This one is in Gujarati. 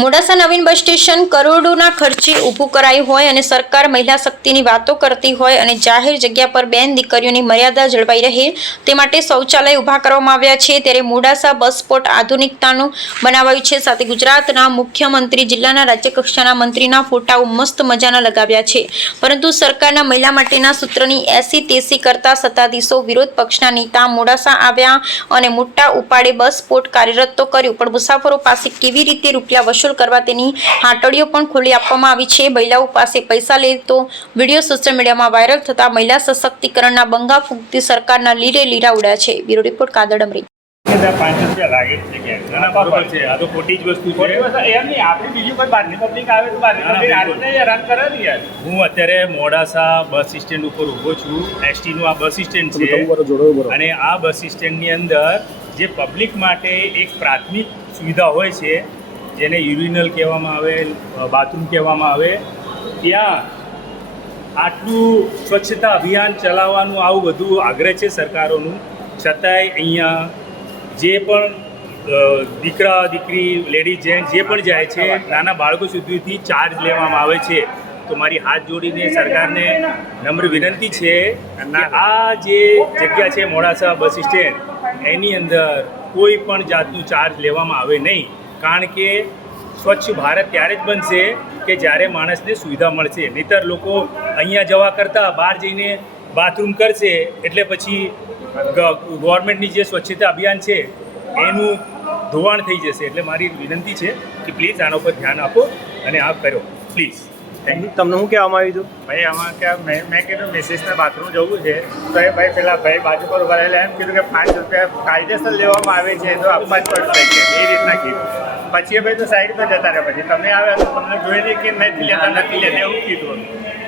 મોડાસા નવીન બસ સ્ટેશન કરોડોના ખર્ચે ઊભું કરાયું હોય અને સરકાર મહિલા શક્તિની વાતો કરતી હોય અને જાહેર જગ્યા પર બેન દીકરીઓની મર્યાદા જળવાઈ રહે તે માટે શૌચાલય ઊભા કરવામાં આવ્યા છે. ત્યારે મોડાસા બસ સ્પોટ આધુનિકતાનું બનાવાયું છે. સાથે ગુજરાતના મુખ્યમંત્રી, જિલ્લાના રાજ્યકક્ષાના મંત્રીના ફોટાઓ મસ્ત મજાના લગાવ્યા છે. પરંતુ સરકારના મહિલા માટેના સૂત્રની એસી તેસી કરતા સત્તાધીશો વિરોધ પક્ષના નેતા મોડાસા આવ્યા અને મોટા ઉપાડે બસ સ્પોટ કાર્યરત તો કર્યું, પણ મુસાફરો પાસે કેવી રીતે રૂપિયા વસૂલ કરવા તેની હાટડીઓ પણ ખોલી આપવામાં આવી છે. મહિલાઓ પાસે પૈસા લે તો વીડિયો સોશિયલ મીડિયામાં વાયરલ થતા મહિલા સશક્તિકરણના બંગા ફૂંકતી સરકારના લીરે લીરા ઉડ્યા છે. બ્યુરો રિપોર્ટ કાદડ અમરી. પાંચ રૂપિયા લાગે છે ક્યાંક. ના ના બરોબર છે. આ તો ખોટી જ વસ્તુ છે. એમ નહીં આપણી બીજી કોઈ બહારની પબ્લિક આવે તો બહારની ના, ના, પબ્લિક બિલકુલ. આવીને હેરાન કરે ને યાર. હું અત્યારે મોડાસા બસ સ્ટેન્ડ ઉપર ઊભો છું. એસટીનું આ બસ સ્ટેન્ડ છે. અને આ બસ સ્ટેન્ડની અંદર જે પબ્લિક માટે એક પ્રાથમિક સુવિધા હોય છે જેને યુરિનલ કહેવામાં આવે બાથરૂમ કહેવામાં આવે ત્યાં આટલું સ્વચ્છતા અભિયાન ચલાવવાનું આવું બધું આગ્રહ છે સરકારોનું. છતાંય અહીંયા જે પણ દીકરા દીકરી લેડીઝ જેન્ટ્સ જે પણ જાય છે નાના બાળકો સુધીથી ચાર્જ લેવામાં આવે છે. તો મારી હાથ જોડીને સરકારને નમ્ર વિનંતી છે કે આ જે જગ્યા છે મોડાસા બસ સ્ટેન્ડ એની અંદર કોઈ પણ જાતનું ચાર્જ લેવામાં આવે નહીં. કારણ કે સ્વચ્છ ભારત ત્યારે જ બનશે કે જ્યારે માણસને સુવિધા મળશે. નહીતર લોકો અહીંયા જવા કરતાં બહાર જઈને બાથરૂમ કરશે, એટલે પછી ગવર્મેન્ટની જે સ્વચ્છતા અભિયાન છે, એનું ધોવાણ થઈ જશે. એટલે મારી વિનંતી છે કે પ્લીઝ આના ઉપર ધ્યાન આપો અને આ કરો. પ્લીઝ તમને શું કહેવામાં આવ્યું હતું? ભાઈ, આમાં કે મેં મેં કીધું મિસિસને બાથરૂમ જવું છે. તો એ ભાઈ પેલા ભાઈ બાજુ પર ઊભા રહેલા એમ કીધું કે પાંચ રૂપિયા કાયદેસર લેવામાં આવે છે તો આપવા જ પડશે એ રીતના કીધું. પછી એ ભાઈ તો સાઈડ પર જતા રહ્યા. પછી તમે આવ્યા તો તમને નહીં કે નથી લેતા નથી લેતા એવું કીધું.